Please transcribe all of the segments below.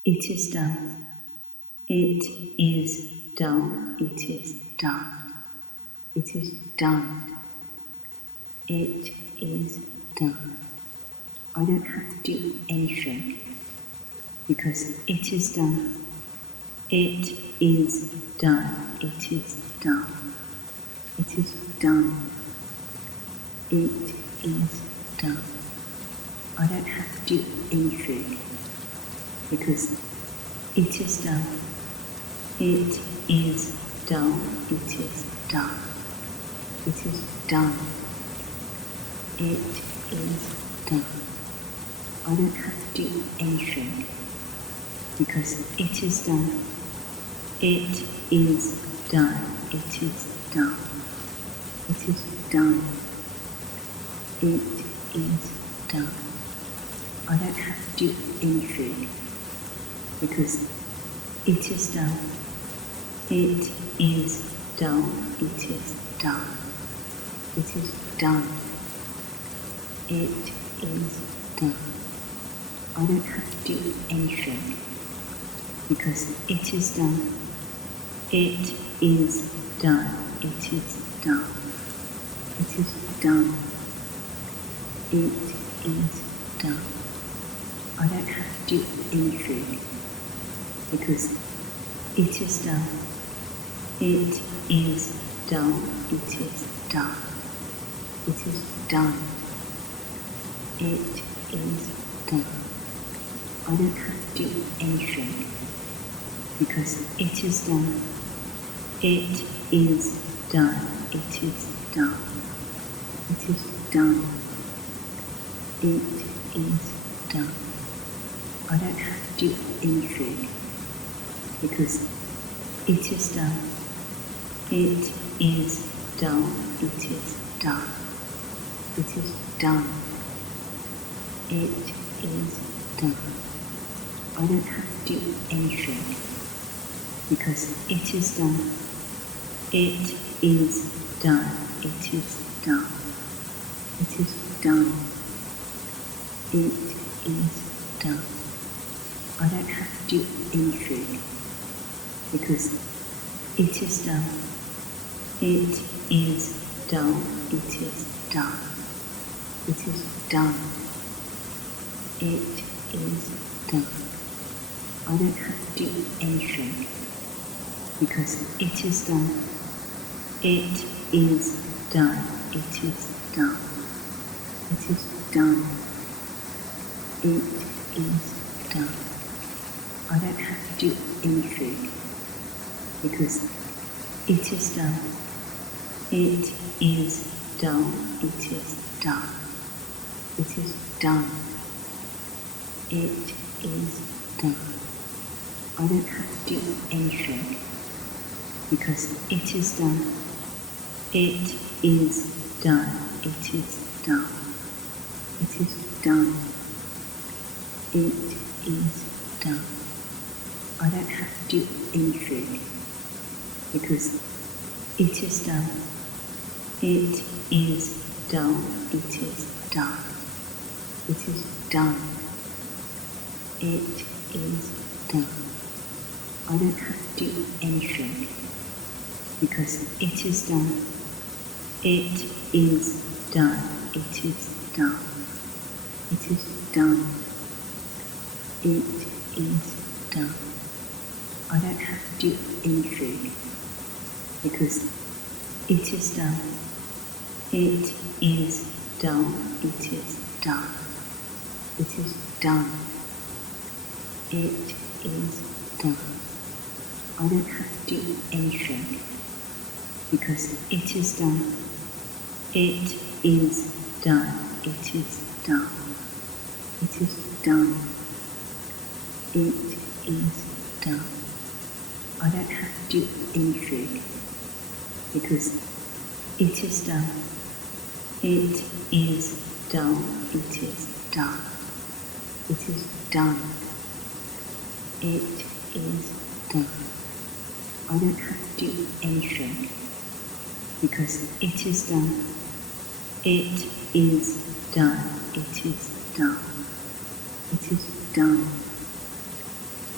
It is done. It is done. It is done. It is done. It is done. I don't have to do anything because it is done. It is done. It is done. It is done. It is done. I don't have to do anything because it is done. It is done. It is done. It is done. It is done. I don't have to do anything because it is done. It is done. It is done. It is done. It is done. I don't have to do anything because it is done. It is done. It is done. It is done. It is done. I don't have to do anything because it is done. It is done. It is done. It is done. It is done. I don't have to do anything because it is done. It is done. It is done. It is done. It is done. I don't have to do anything because it is done. It is done. It is done. It is done. It is done. I don't have to do anything because it is done. It is done. It is done. It is done. It is done. I don't have to do anything because it is done. It is done. It is done. It is done. It is done. I don't have to do anything because it is done. It is done. It is done. It is done. It is done. I don't have to do anything because it is done. It is done. It is done. It is done. It is done. I don't have to do anything because it is done. It is done. It is done. It is done. It is done. I don't have to do anything because it is done. It is done. It is done. It is done. It is done. I don't have to do anything because it is done. It is done. It is done. It is done. It is done. I don't have to do anything because it is done. It is done. It is done. It is done. It is done. I don't have to do anything because it is done. It is done. It is done. It is done. It is done. I don't have to do anything because it is done. It is done. It is done. It is done. It is done. I don't have to do anything because it is done. It is done. It is done. It is done. It is done. I don't have to do anything because it is done. It is done. It is done. It is done.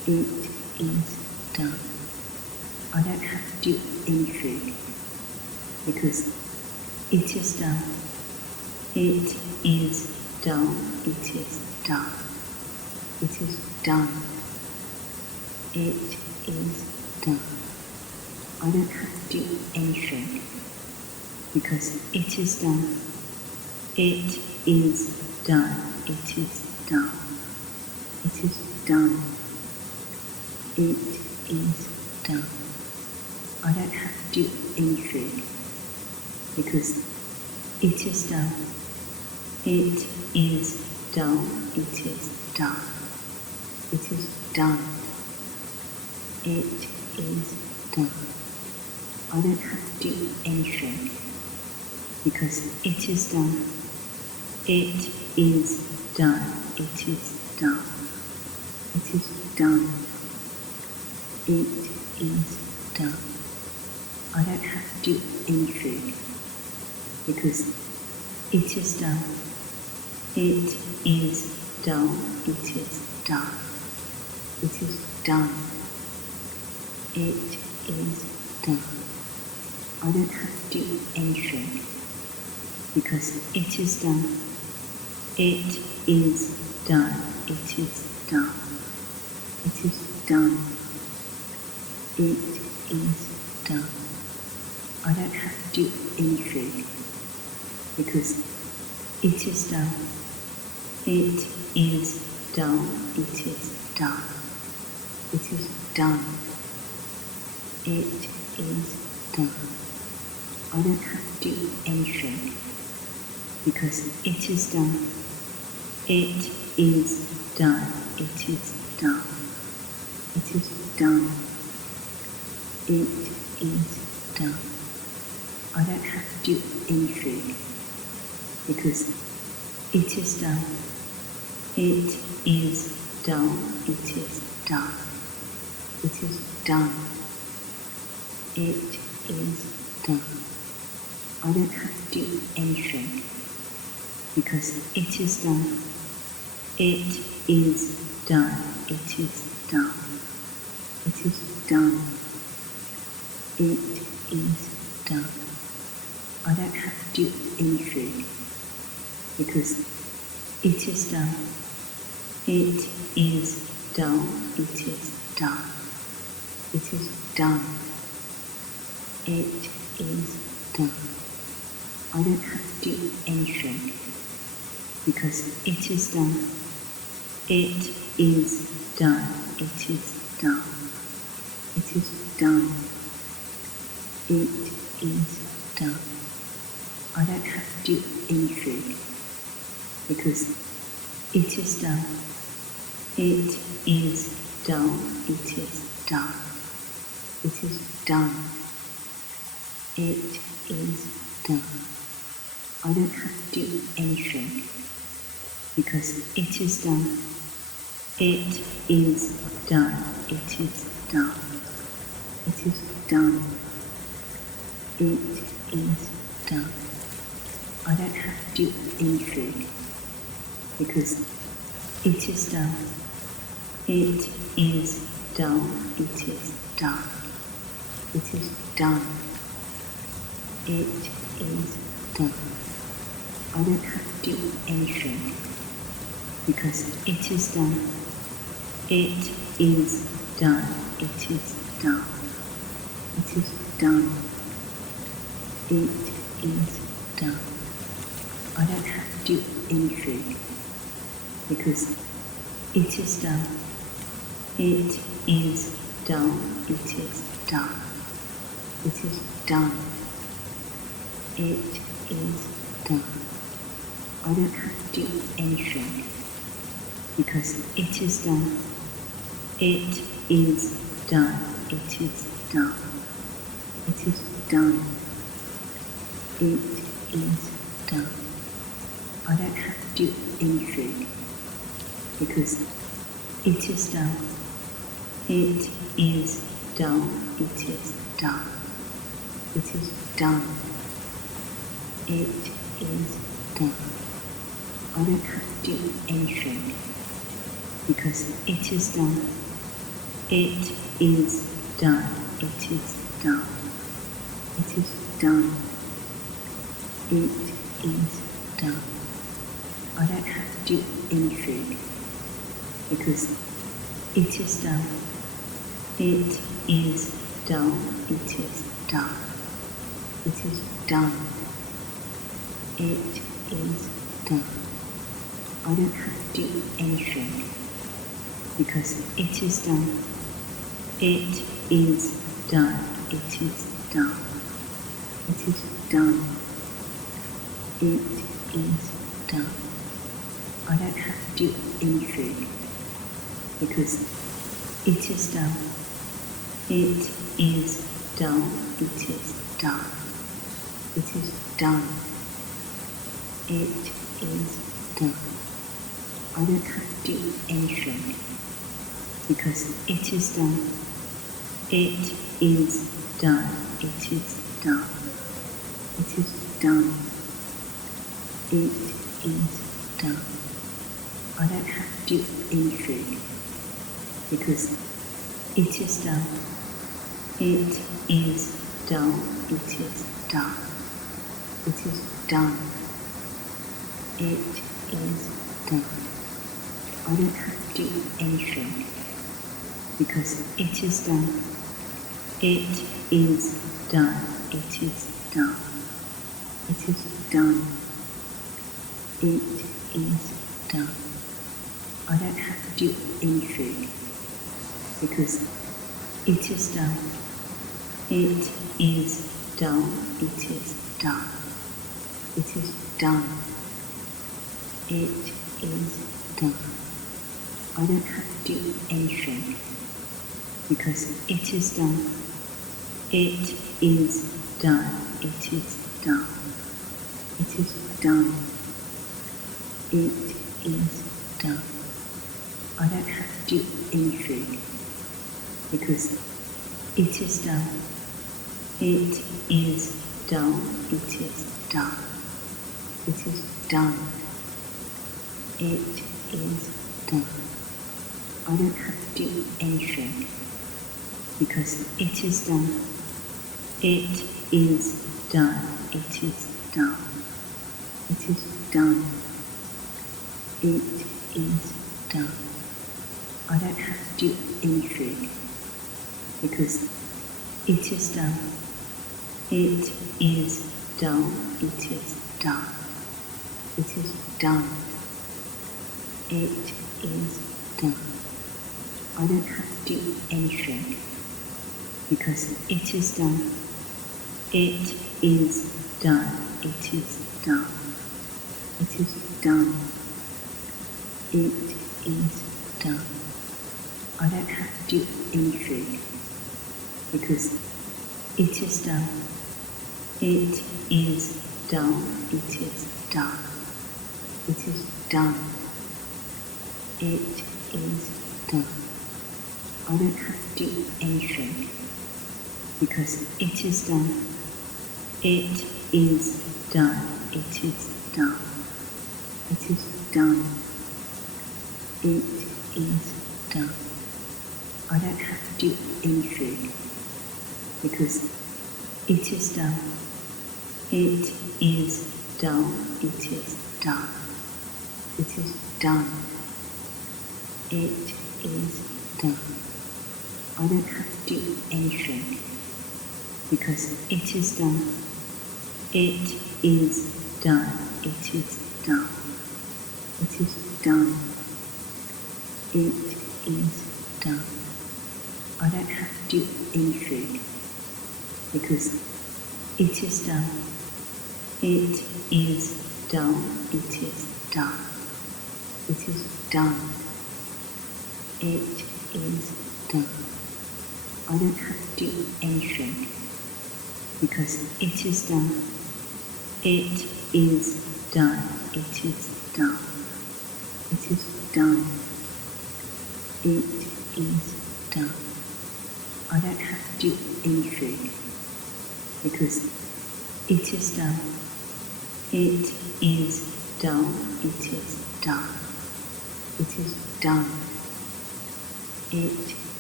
It is done. I don't have to do anything because it is done. It is done. It is done. It is done. It is done. I don't have to do anything because it is done. It is done. It is done. It is done. It is done. I don't have to do anything because it is done. It is done. It is done. It is done. It is done. I don't have to do anything because it is done. It is done. It is done. It is done. It is done. I don't have to do anything because it is done. It is done. It is done. It is done. It is done. I don't have to do anything because it is done. It is done. It is done. It is done. It is done. I don't have to do anything because it is done. It is done. It is done. It is done. It is done. I don't have to do anything because it is done. It is done. It is done. It is done. It is done. I don't have to do anything because it is done. It is done. It is done. It is done. It is done. I don't have to do anything because it is done. It is done. It is done. It is done. It is done. I don't have to do anything because it is done. It is done. It is done. It is done. It is done. I don't have to do anything because it is done. It is done. It is done. It is done. It is done. I don't have to do anything because it is done. It is done. It is done. It is done. It is done. I don't have to do anything because it is done. It is done. It is done. It is done. It is done. I don't have to do anything because it is done. It is done. It is done. It is done. It is done. I don't have to do anything because it is done. It is done. It is done. It is done. It is done. I don't have to do anything because it is done. It is done. It is done. It is done. It is done. I don't have to do anything because it is done. It is done. It is done. It is done. It is done. I don't have to do anything because it is done. It is done. It is done. It is done. It is done. I don't have to do anything because it is done. It is done. It is done. It is done. It is done. I don't have to do anything because it is done. It is done. It is done. It is done. It is done. I don't have to do anything because it is done. It is done. It is done. It is done. It is done. I don't have to do anything because it is done. It is done. It is done. It is done. It is done. I don't have to do anything because it is done. It is done. It is done. It is done. It is done. I don't have to do anything because it is done. It is done. It is done. It is done. It is done. I don't have to do anything because it is done. It is done. It is done. It is done. It is done. I don't have to do anything because it is done. It is done. It is done. It is done. It is done. I don't have to do anything because it is done. It is done. It is done. It is done. It is done. I don't have to do anything because it is done. It is done. It is done. It is done. It is done. I don't have to do anything because it is done. It is done. It is done. It is done. It is done. I don't have to do anything because it is done. It is done. It is done. It is done. It is done. I don't have to do anything because it is done. It is done. It is done. It is done. It is done. I don't have to do anything because it is done. It is done. It is done. It is done. It is done. I don't have to do anything because it is done. It is done. It is done. It is done. It is done. I don't have to do anything because it is done. It is done. It is done. It is done. It is done. I don't have to do anything because it is done. It is done. It is done. It is done. It is done. I don't have to do anything because it is done. It is done. It is done. It is done. It is done. I don't have to do anything because it is done. It is done. It is done. It is done. It is done. I don't have to do anything because it is done. It is done. It is done. It is done. It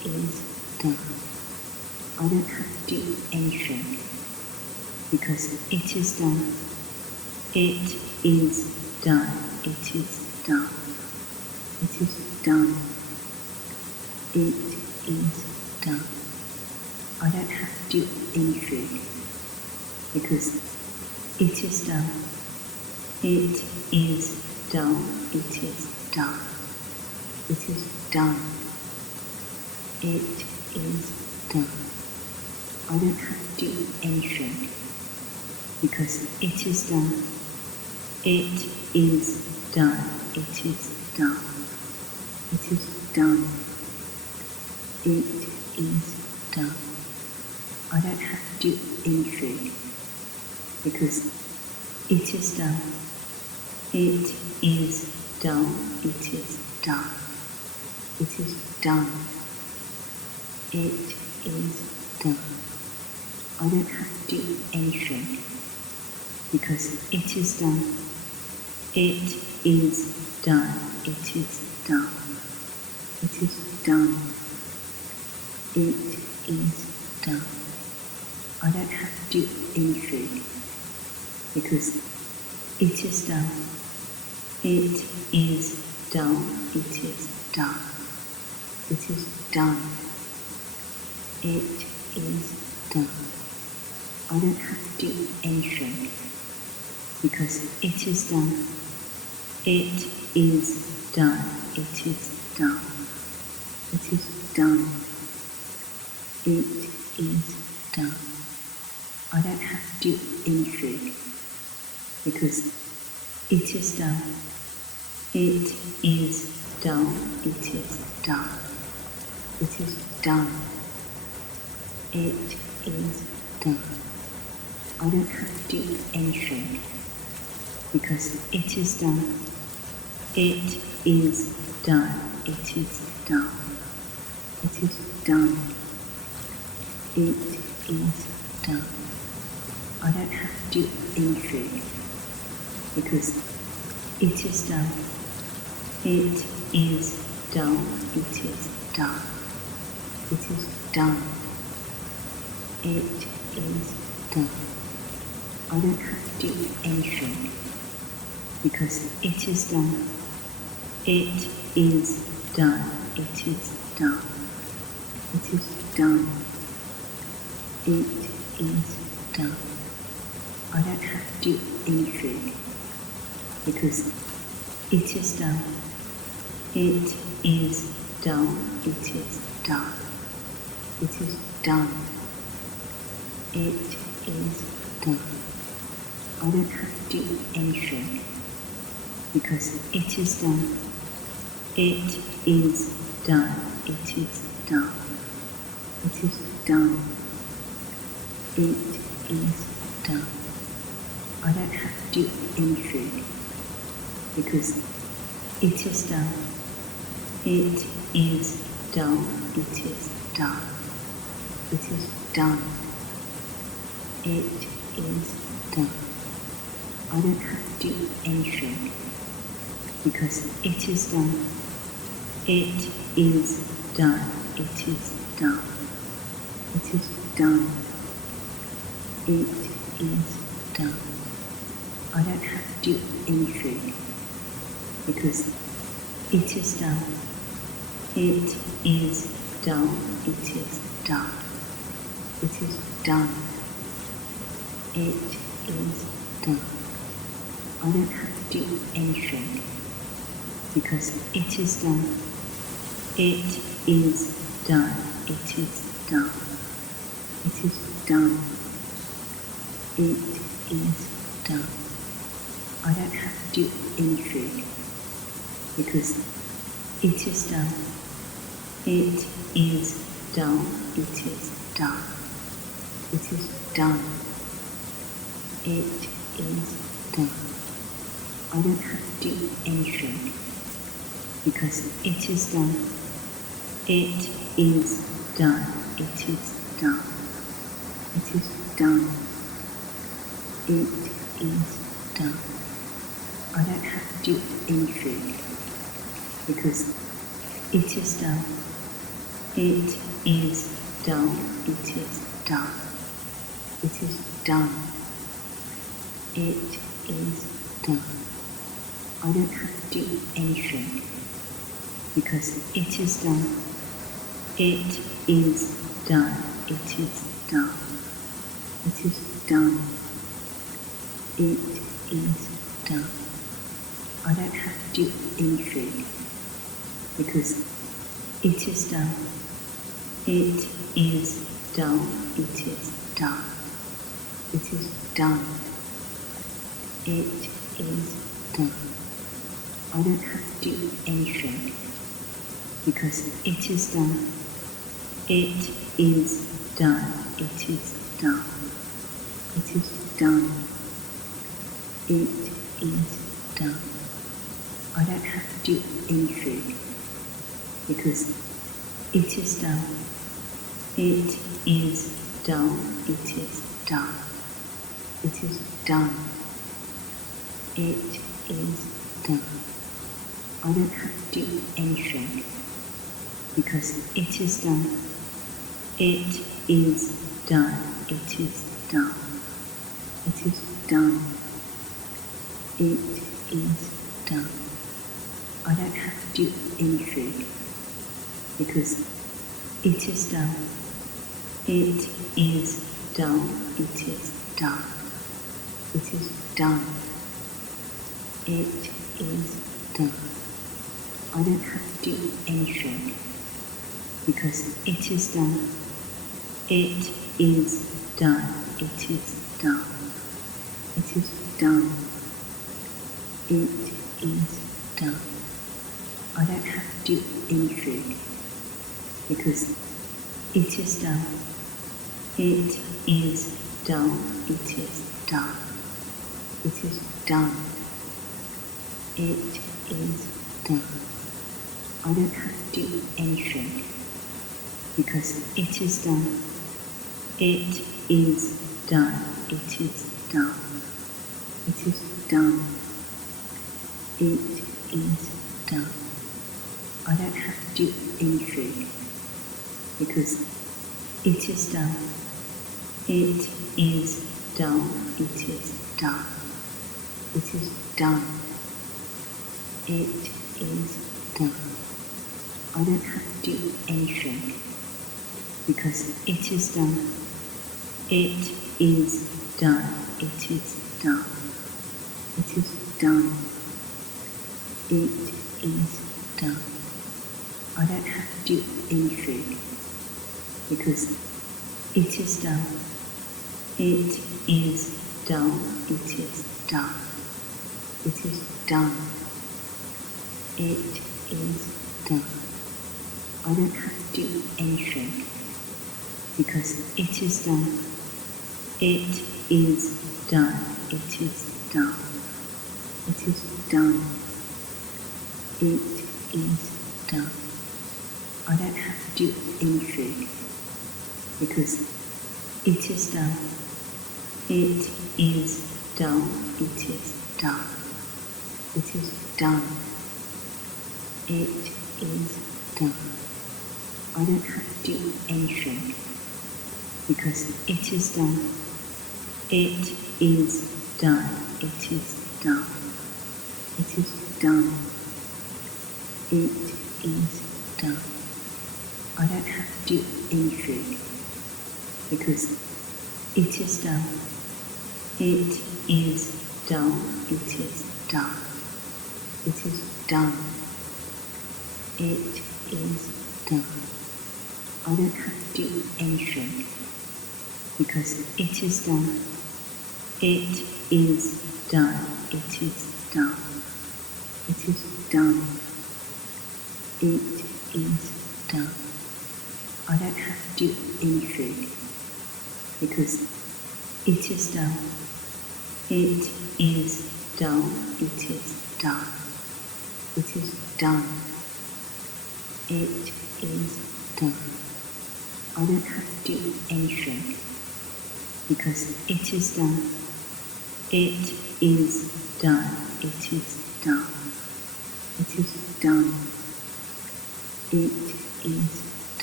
is done. I don't have to do anything because it is done. It is done. It is done. It is done. It is done. I don't have to do anything because it is done. It is done. It is done. It is done. It is done. I don't have to do anything because it is done. It is done. It is done. It is done. It is done. I don't have to do anything because it is done. It is done. It is done. It is done. It is done. I don't have to do anything because it is done. It is done. It is done. It is done. It is done. I don't have to do anything because it is done. It is done. It is done. It is done. It is done. I don't have to do anything because it is done. It is done. It is done. It is done. It is done. I don't have to do anything because it is done. It is done. It is done. It is done. It is done. I don't have to do anything because it is done. It is done. It is done. It is done. It is done. I don't have to do anything because it is done. It is done. It is done. It is done. It is done. I don't have to do anything because it is done. It is done. It is done. It is done. It is done. I don't have to do anything because it is done. It is done. It is done. It is done. It is done. I don't have to do anything because it is done. It is done. It is done. It is done. It is done. I don't have to do anything because it is done. It is done. It is done. It is done. It is done. I don't have to do anything because it is done. It is done. It is done. It is done. It is done. I don't have to do anything because it is done. It is done. It is done. It is done. It is done. I don't have to do anything because it is done. It is done. It is done. It is done. It is done. I don't have to do anything because it is done. It is done. It is done. It is done. It is done. I don't have to do anything because it is done. It is done. It is done. It is done. It is done. I don't have to do anything because it is done. It is done. It is done. It is done. It is done. I don't have to do anything because it is done. It is done. It is done. It is done. It is done. I don't have to do anything because it is done. It is done. It is done. It is done. It is done. I don't have to do anything because it is done. It is done. It is done. It is done. It is done. I don't have to do anything because it is done. It is done. It is done. It is done. It is done. I don't have to do anything because it is done. It is done. It is done. It is done. It is done. I don't have to do anything because it is done. It is done. It is done. It is done. It is done. I don't have to do anything because it is done. It is done. It is done. It is done. It is done. I don't have to do anything because it is done. It is done. It is done. It is done. It is done. I don't have to do anything because it is done. It is done. It is done. It is done. It is done. I don't have to do anything because it is done. It is done. It is done. It is done. It is done. I don't have to do anything because it is done. It is done. It is done. It is done. It is done. I don't have to do anything because it is done. It is done. It is done. It is done. It is done. I don't have to do anything because it is done. It is done. It is done. It is done. It is done. I don't have to do anything because it is done. It is done. It is done. It is done. It is done. I don't have to do anything because it is done. It is done. It is done. It is done. It is done. I don't have to do anything because it is done. It is done. It is done. It is done. It is done. I don't have to do anything because it is done. It is done. It is done. It is done. It is done. I don't have to do anything because it is done. It is done. It is done. It is done. It is done. I don't have to do anything because it is done. It is done. It is done. It is done. It is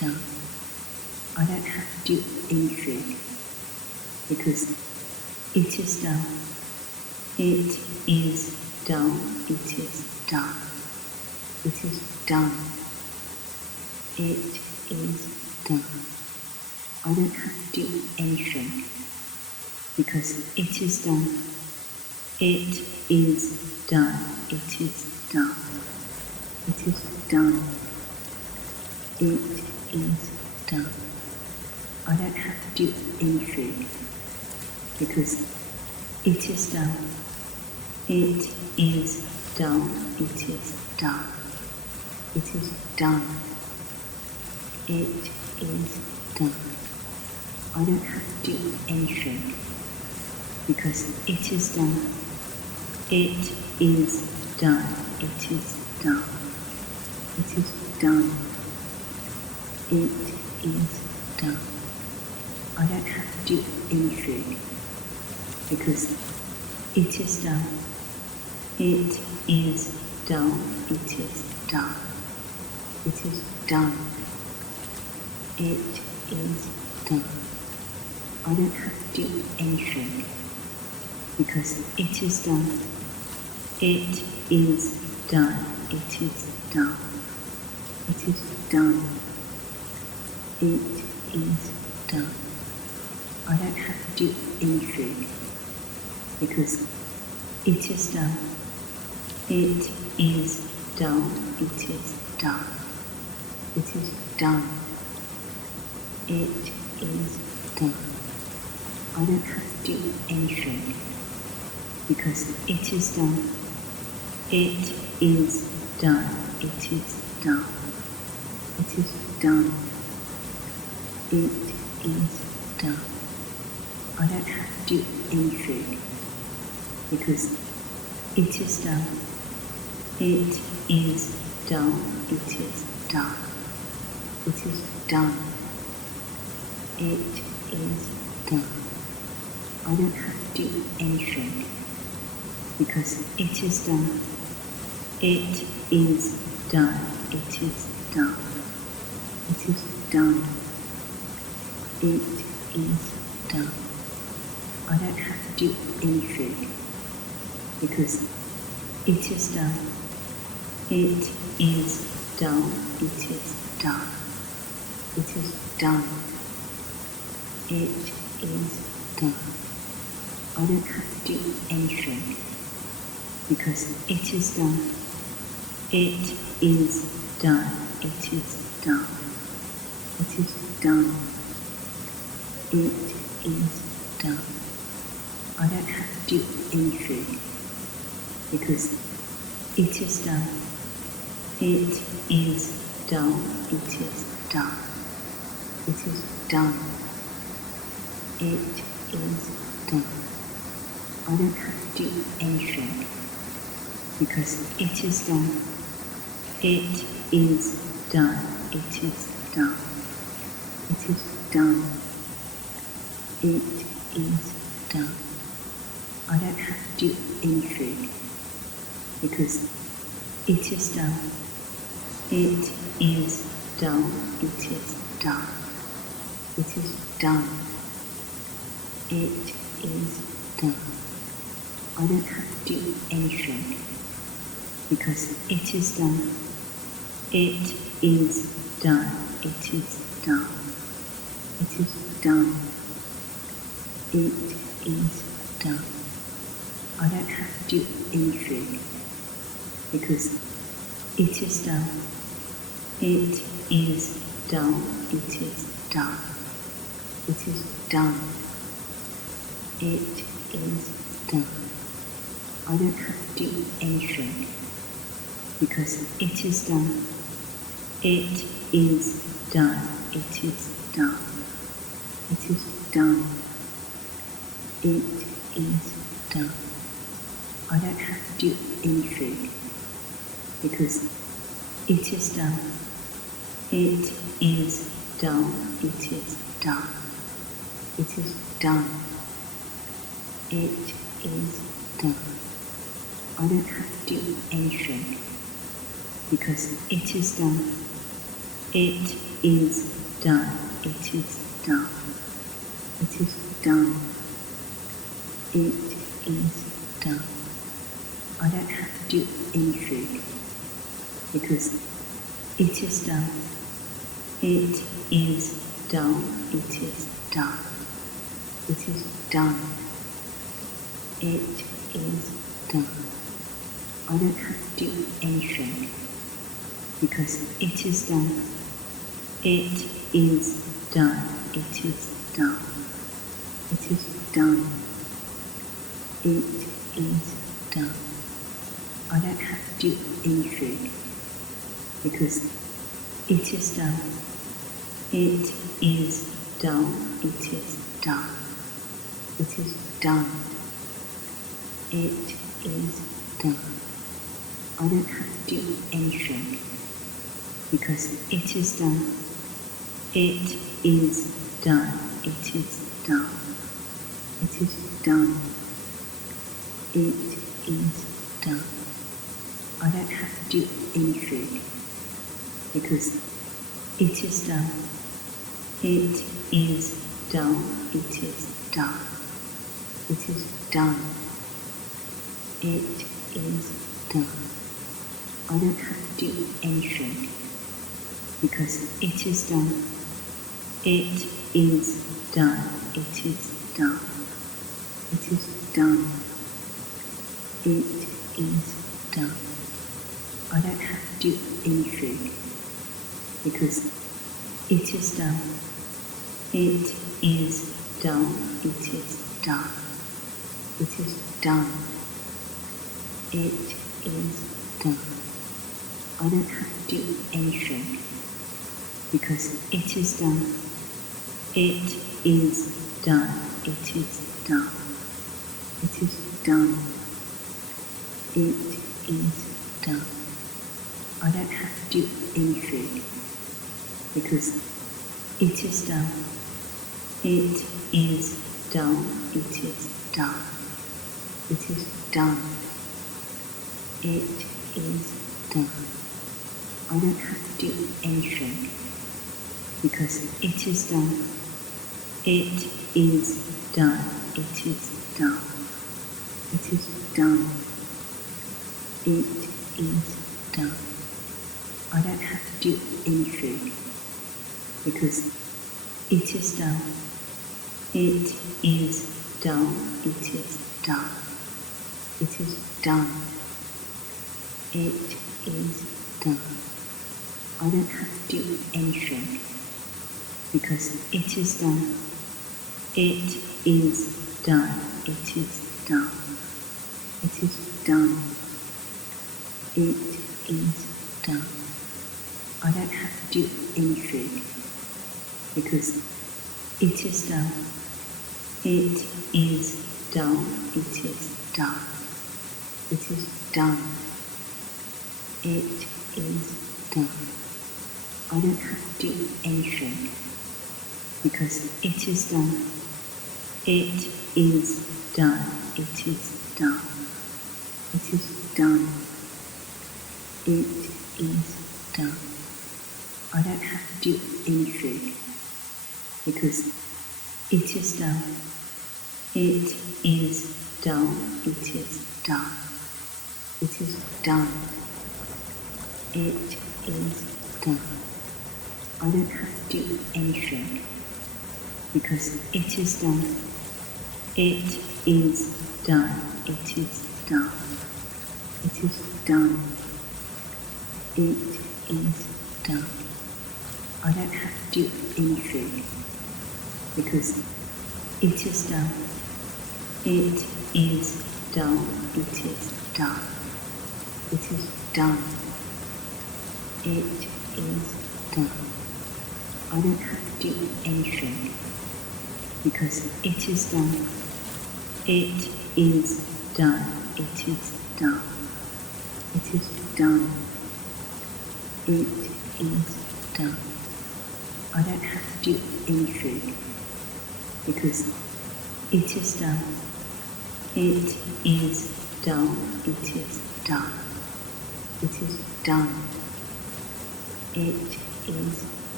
done. I don't have to do anything because it is done. It is done. It is done. It is done. It is done. I don't have to do anything because it is done. It is done. It is done. It is done. It is done. I don't have to do anything because it is done. It is done. It is done. It is done. It is done. I don't have to do anything because it is done. It is done. It is done. It is done. It is done. I don't have to do anything because it is done. It is done. It is done. It is done. It is done. I don't have to do anything because it is done. It is done. It is done. It is done. It is done. I don't have to do anything because it is done. It is done. It is done. It is done. It is done. I don't have to do anything because it is done. It is done. It is done. It is done. It is done. I don't have to do anything because it is done. It is done. It is done. It is done. It is done. I don't have to do anything because it is done. It is done. It is done. It is done. It is done. I don't have to do anything because it is done. It is done. It is done. It is done. It is done. I don't have to do anything because it is done. It is done. It is done. It is done. It is done. I don't have to do anything because it is done. It is done. It is done. It is done. It is done. I don't have to do anything because it is done. It is done. It is done. It is done. It is done. I don't have to do anything because it is done. It is done. It is done. It is done. It is done. I don't have to do anything because it is done. It is done. It is done. It is done. It is done. I don't have to do anything because it is done. It is done. It is done. It is done. It is done. I don't have to do anything because it is done. It is done. It is done. It is done. It is done. I don't have to do anything because it is done. It is done. It is done. It is done. It is done. I don't have to do anything because it is done. It is done. It is done. It is done. It is done. I don't have to do anything because it is done. It is done. It is done. It is done. It is done. I don't have to do anything because it is done. It is done. It is done. It is done. It is done. I don't have to do anything because it is done. It is done. It is done. It is done. It is done. I don't have to do anything because it is done. It is done. It is done. It is done. It is done. I don't have to do anything because it is done. It is done. It is done. It is done. It is done. I don't have to do anything because it is done. It is done. It is done. It is done. It is done. I don't have to do anything because it is done. It is done. It is done. It is done. It is done. I don't have to do anything because it is done. It is done. It is done. It is done. It is done. I don't have to do anything because it is done. It is done. It is done. It is done. It is done. I don't have to do anything because it is done. It is done. It is done. It is done. It is done. I don't have to do anything because it is done. It is done. It is done. It is done. It is done. I don't have to do anything because it is done. It is done. It is done. It is done. It is done. I don't have to do anything because it is done. It is done. It is done. It is done. It is done. I don't have to do anything because it is done. It is done. It is done. It is done. It is done. I don't have to do anything because it is done. It is done. It is done. It is done. It is done. I don't have to do anything because it is done. It is done. It is done. It is done. It is done. I don't have to do anything because it is done. It is done. It is done. It is done. It is done. I don't have to do anything because it is done. It is done. It is done. It is done. It is done. I don't have to do anything because it is done. It is done. It is done. It is done. It is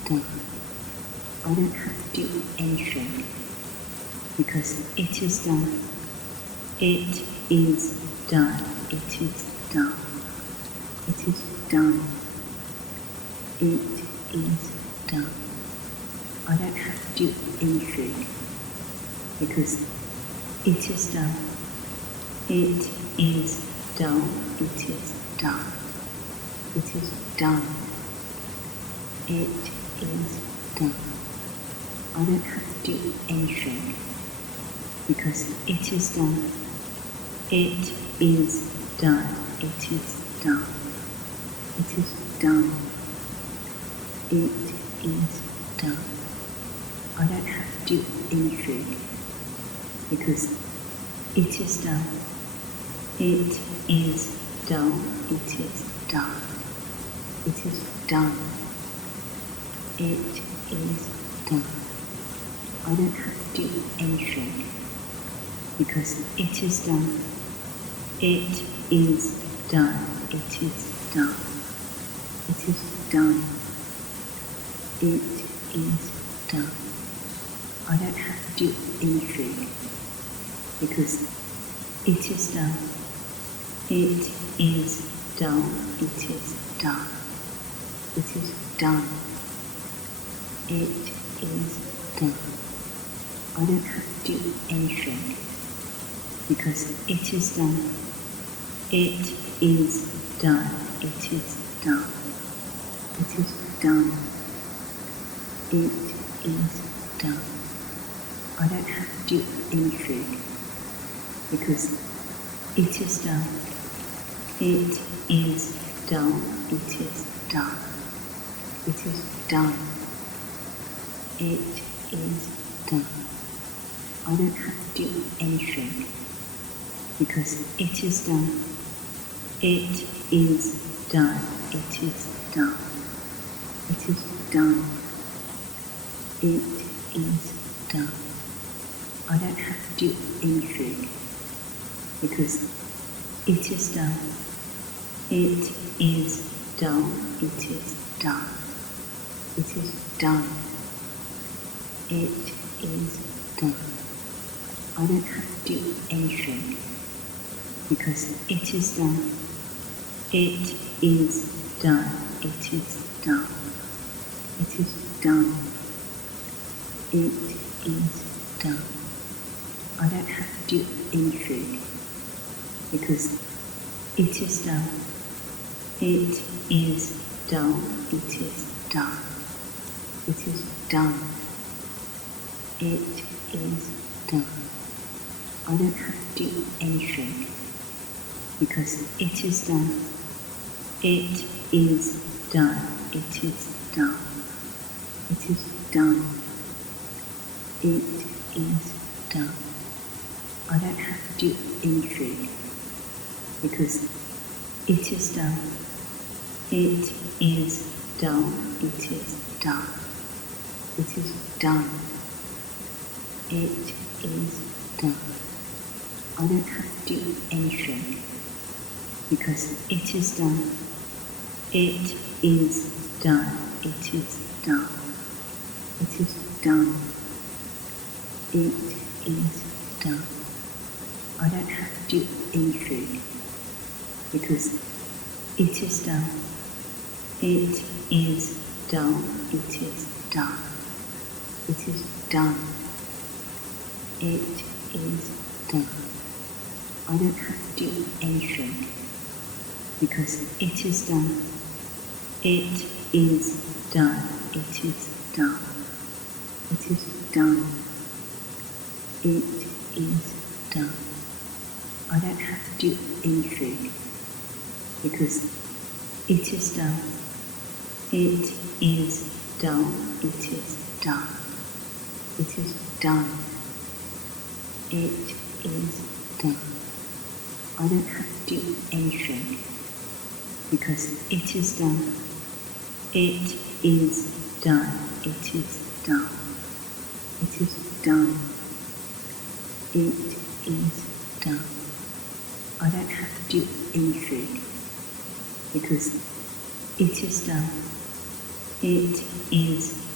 done. I don't have to do anything because it is done. It is done. It is done. It is done. It is done. I don't have to do anything because it is done. It is done. It is done. It is done. It is done. I don't have to do anything because it is done. It is done. It is done. It is done. It is done. I don't have to do anything because it is done. It is done. It is done. It is done. It is done. I don't have to do anything because it is done. It is done. It is done. It is done. It is done. I don't have to do anything because it is done. It is done. It is done. It is done. It is done. I don't have to do anything because it is done. It is done. It is done. It is done. It is done. I don't have to do anything because it is done. It is done. It is done. It is done. It is done. I don't have to do anything because it is done. It is done. It is done. It is done. It is done. I don't have to do anything because it is done. It is done. It is done. It is done. It is done. I don't have to do anything because it is done. It is done. It is done. It is done. It is done. I don't have to do anything because it is done. It is done. It is done. It is done. It is done. I don't have to do anything because it is done. It is done. It is done. It is done. It is done. I don't have to do anything because it is done. It is done. It is done. It is done. It is done. I don't have to do anything because it is done. It is done. It is done. It is done. It is done. I don't have to do anything because it is done. It is done. It is done. It is done. It is done. I don't have to do anything because it is done. It is done. It is done. It is done. It is done. I don't have to do anything because it is done. It is done. It is done. It is done. It is done. I don't have to do anything because it is done. It is done. It is done. It is done. It is done. I don't have to do anything because it is done. It is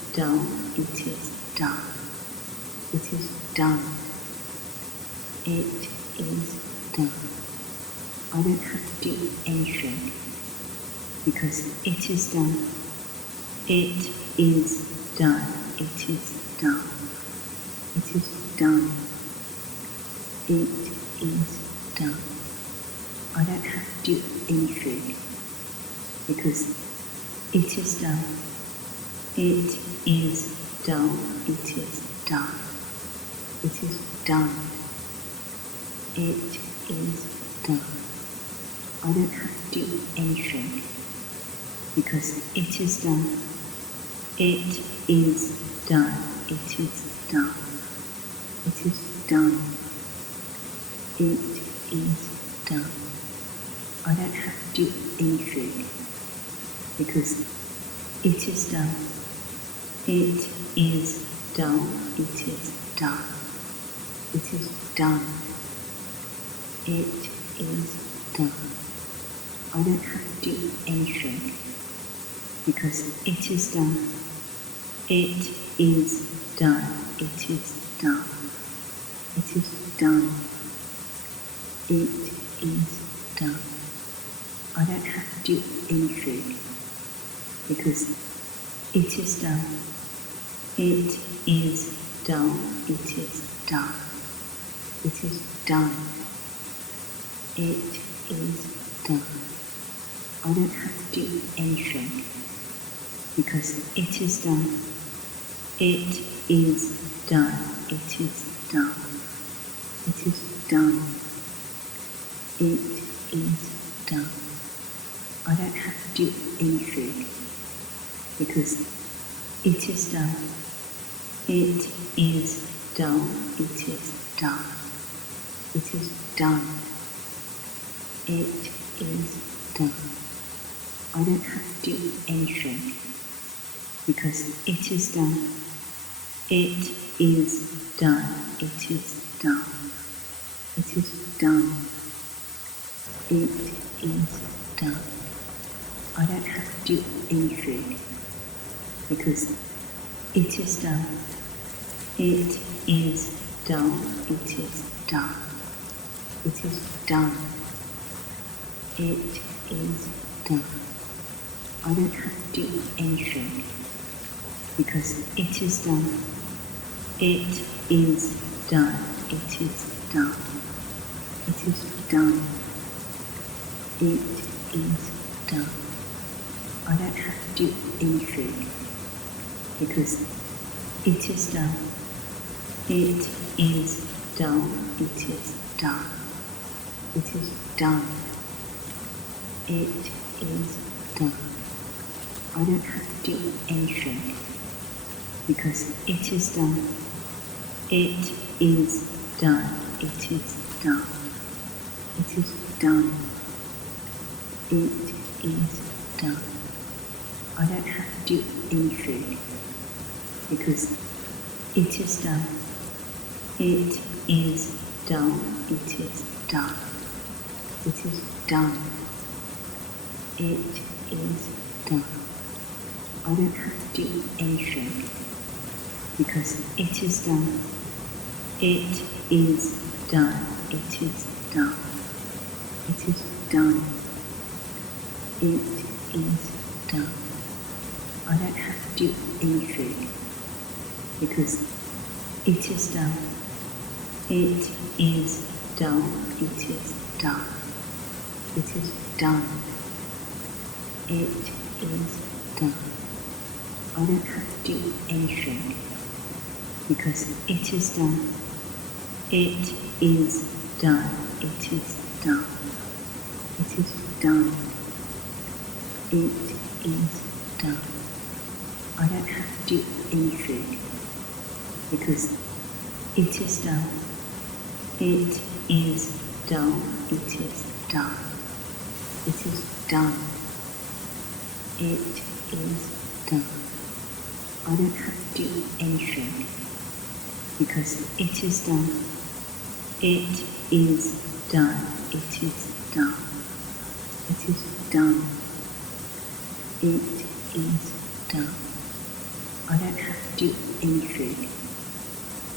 done. It is done. It is done. It is done. I don't have to do anything because it is done. It is done. It is done. It is done. It is done. I don't have to do anything because it is done. It is done. It is done. It is done. It is done. I don't have to do anything because it is done. It is done. It is done. It is done. It is done. I don't have to do anything because it is done. It is done. It is done. It is done. It is done. I don't have to do anything because it is done. It is done. It is done. It is done. It is done. I don't have to do anything because it is done. It is done. It is done. It is done. It is done. I don't have to do anything because it is done. It is done. It is done. It is done. It is done. I don't have to do anything because it is done. It is done. It is done. It is done. It is done. I don't have to do anything because it is done. It is done. It is done. It is done. It is done. I don't have to do anything because it is done. It is done. It is done. It is done. It is done. I don't have to do anything because it is done. It is done. It is done. It is done. It is done. I don't have to do anything because it is done. It is done. It is done. It is done. It is done. I don't have to do anything because it is done. It is done. It is done. It is done. It is done. I don't have to do anything because it is done. It is done. It is done. It is done. It is done. I don't have to do anything because it is done. It is done. It is done. It is done. It is done. I don't have to do anything because it is done. It is done. It is done. It is done. It is done. I don't have to do anything because it is done. It is done. It is done. It is done. It is done. I don't have to do anything because it is done. It is done. It is done. It is done. It is done. I don't have to do anything because it is done. It is done. It is done. It is done. It is done. I don't have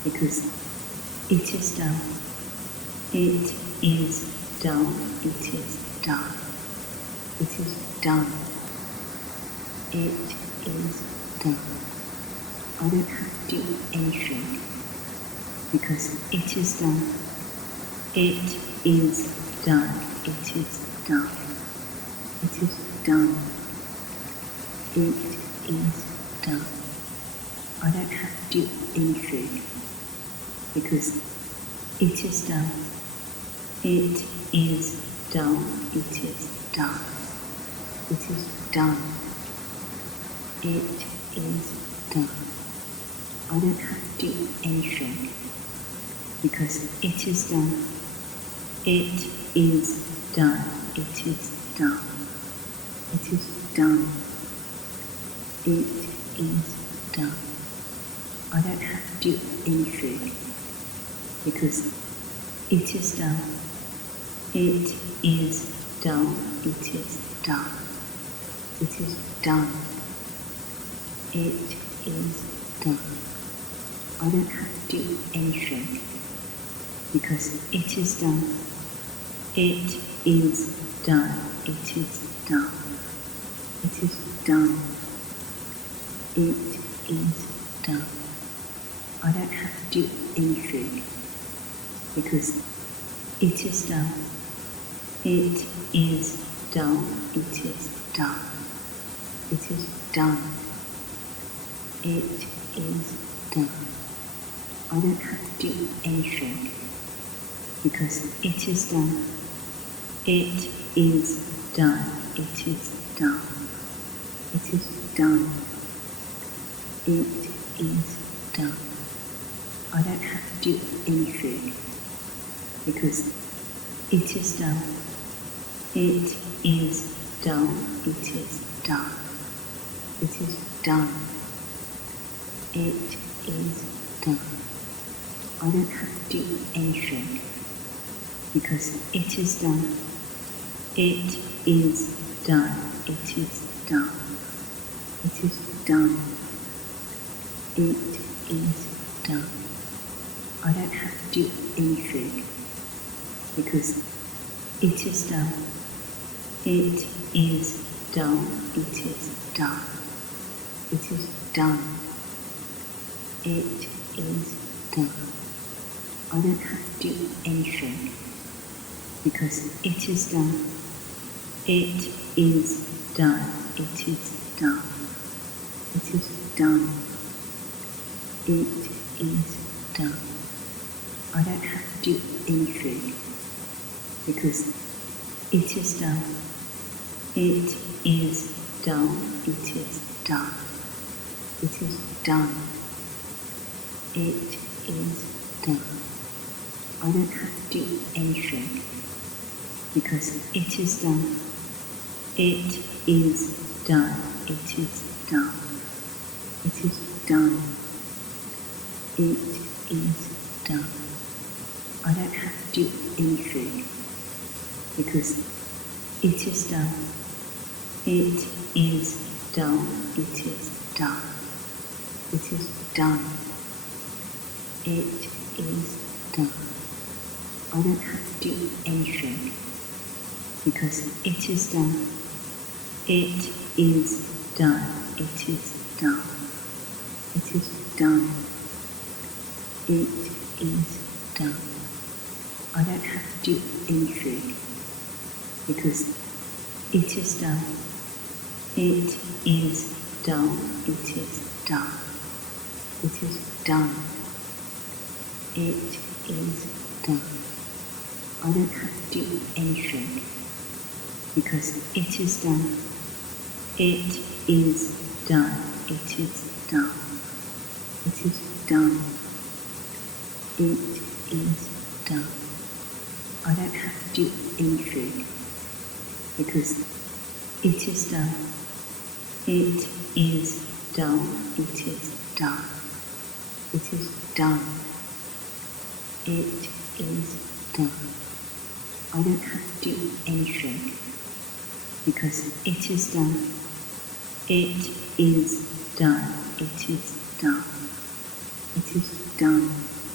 because it is done. It is done. It is done. It is done. It is done. I don't have to do anything because it is done. It is done. It is done. It is done. It is done. I don't have to do anything because it is done. It is done. It is done. It is done. It is done. I don't have to do anything because it is done. It is done. It is done. It is done. It is done. I don't have to do anything because it is done. It is done. It is done. It is done. It is done. I don't have to do anything because it is done. It is done. It is done. It is done. It is done. I don't have to do anything because it is done. It is done. It is done. It is done. It is done. I don't have to do anything because it is done. It is done. It is done. It is done. It is done. I don't have to do anything because it is done. It is done. It is done. It is done. It is done. I don't have to do anything because it is done. It is done. It is done. It is done. It is done. I don't have to do anything because it is done. It is done. It is done. It is done. It is done. I don't have to do anything because it is done. It is done. It is done. It is done. It is done. I don't have to do anything because it is done. It is done. It is done. It is done. It is done. I don't have to do anything because it is done. It is done. It is done. It is done. It is done. I don't have to do anything because it is done. It is done. It is done. It is done. It is done. I don't have to do anything because it is done. It is done. It is done. It is done. It is done. I don't have to do anything because it is done. It is done. It is done. It is done. It is done. I don't have to do anything because it is done. It is done. It is done. It is done. It is done. I don't have to do anything because it is done. It is done. It is done. It is done. It is done. I don't have to do anything because it is done. It is done. It is done. It is done.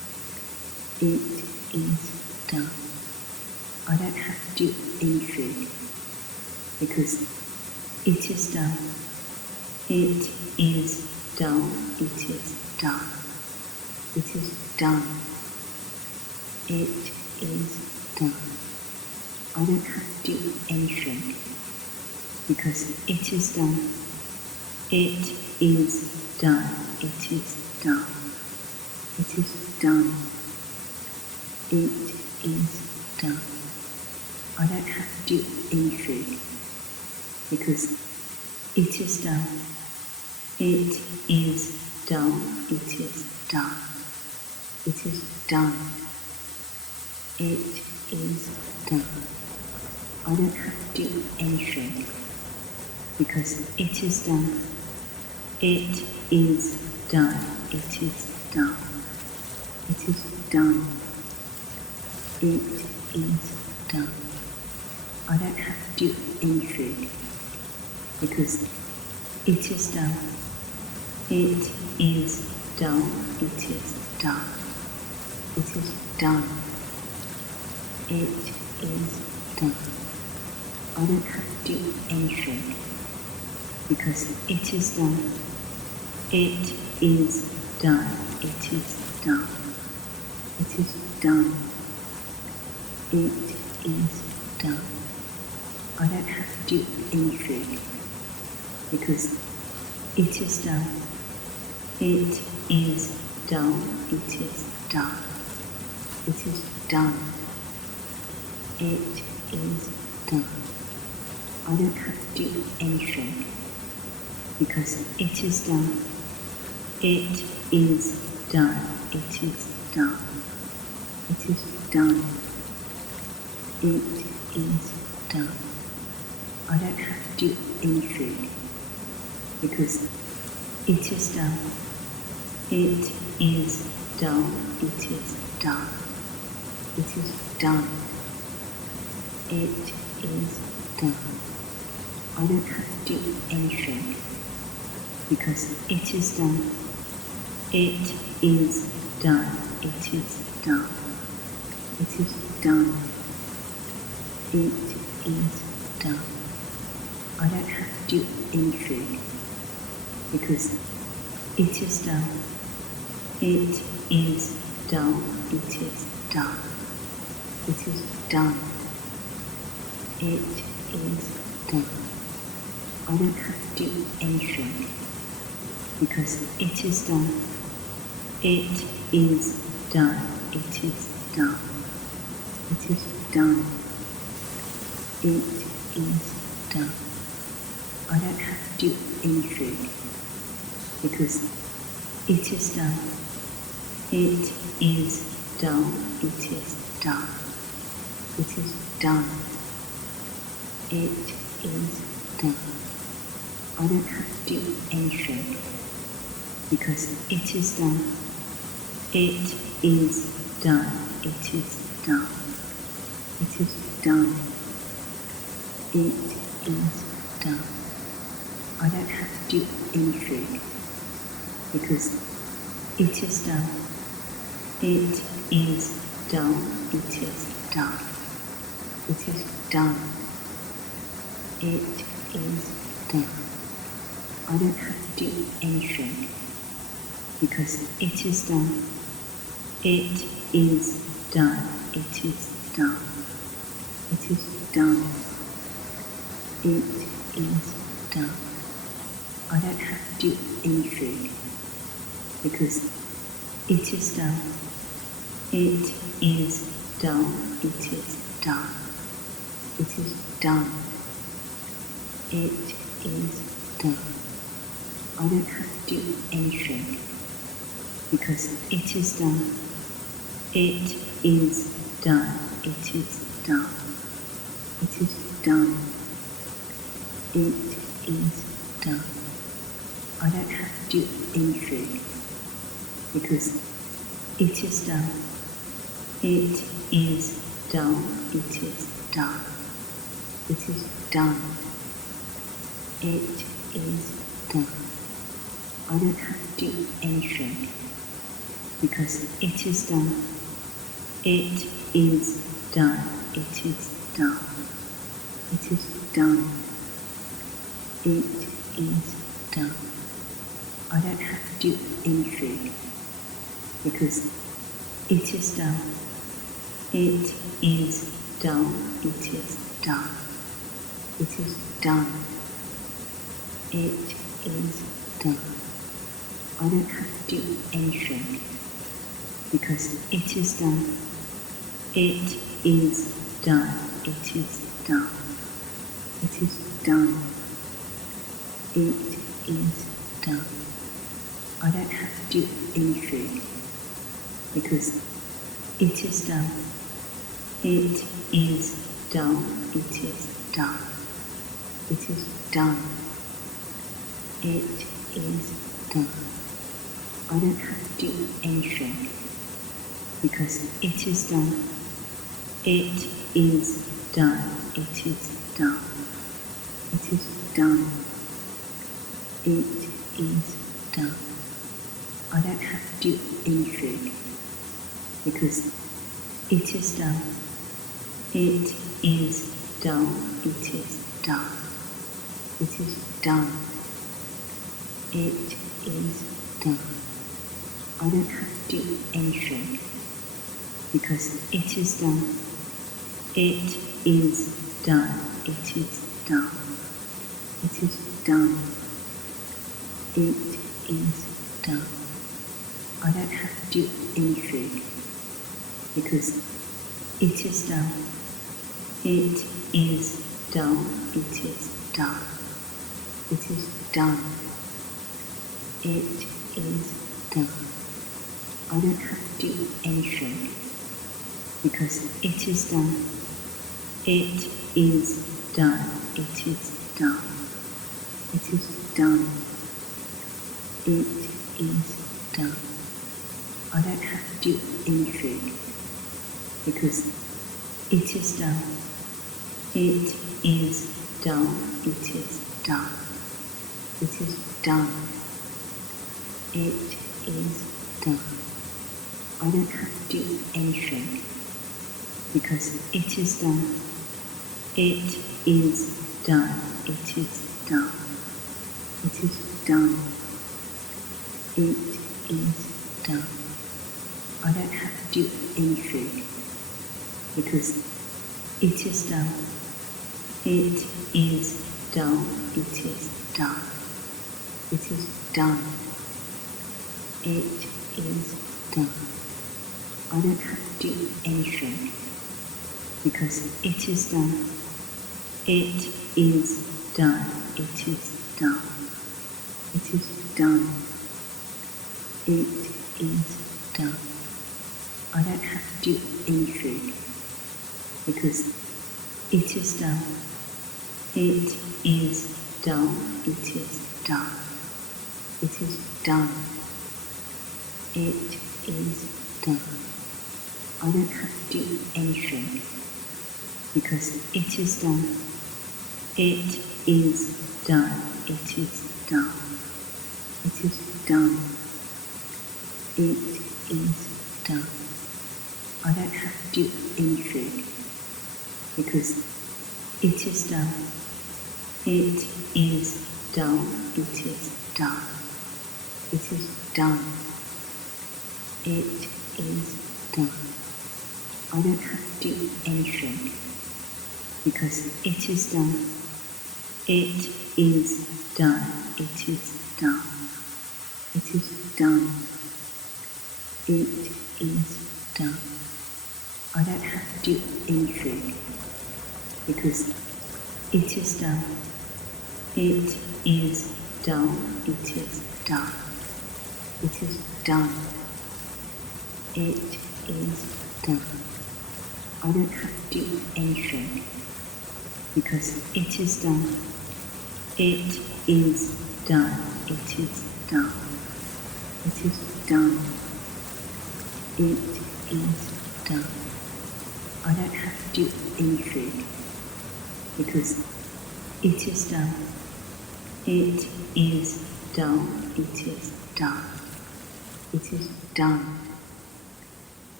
It is done. I don't have to do anything because it is done. It is done. It is done. It is done. It is done. I don't have to do anything because it is done. It is done. It is done. It is done. It is done. I don't have to do anything because it is done. It is done. It is done. It is done. It is done. I don't have to do anything because it is done. It is done. It is done. It is done. It is done. I don't have to do anything because it is done. It is done. It is done. It is done. It is done. I don't have to do anything because it is done. It is done. It is done. It is done. It is done. I don't have to do anything because it is done. It is done. It is done. It is done. It is done. I don't have to do anything because it is done. It is done. It is done. It is done. It is done. I don't have to do anything because it is done. It is done. It is done. It is done. It is done. I don't have to do anything because it is done. It is done. It is done. It is done. It is done. I don't have to do anything because it is done. It is done. It is done. It is done. It is done. I don't have to do anything because it is done. It is done. It is done. It is done. It is done. I don't have to do anything because it is done. It is done. It is done. It is done. It is done. I don't have to do anything because it is done. It is done. It is done. It is done. It is done. I don't have to do anything because it is done. It is done. It is done. It is done. It is done. I don't have to do anything because it is done. It is done. It is done. It is done. It is done. I don't have to do anything because it is done. It is done. It is done. It is done. It is done. I don't have to do anything because it is done. It is done. It is done. It is done. It is done. I don't have to do anything because it is done. It is done. It is done. It is done. It is done. I don't have to do anything because it is done. It is done. It is done. It is done. It is done. I don't have to do anything because it is done. It is done. It is done. It is done. It is done. I don't have to do anything because it is done. It is done. It is done. It is done. It is done. I don't have to do anything because it is done. It is done. It is done. It is done. It is done. I don't have to do anything because it is done. It is done. It is done. It is done. It is done. I don't have to do anything because it is done. It is done. It is done. It is done. It is done. I don't have to do anything because it is done. It is done. It is done. It is done. It is done. I don't have to do anything because it is done. It is done. It is done. It is done. It is done. I don't have to do anything because it is done. It is done. It is done. It is done. It is done. I don't have to do anything because it is done. It is done. It is done. It is done. It is done. I don't have to do anything because it is done. It is done. It is done. It is done. It is done. I don't have to do anything because it is done. It is done. It is done. It is done. It is done. I don't have to do anything because it is done. It is done. It is done. It is done. It is done. I don't have to do anything because it is done. It is done. It is done. It is done. It is done. I don't have to do anything because it is done. It is done. It is done. It is done. It is done. I don't have to do anything because it is done. It is done. It is done. It is done. It is done. I don't have to do anything because it is done. It is done. It is done. It is done. It is done. I don't have to do anything because it is done. It is done. It is done. It is done. It is done. I don't have to do anything because it is done. It is done. It is done. It is done. It is done. I don't have to do anything because it is done. It is done. It is done. It is done.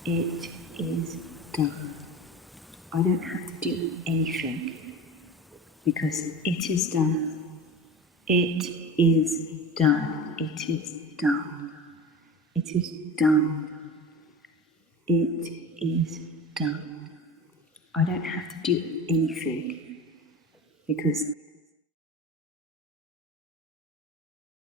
It is done. I don't have to do anything because it is done. It is done. It is done. It is done. It is done. I don't have to do anything because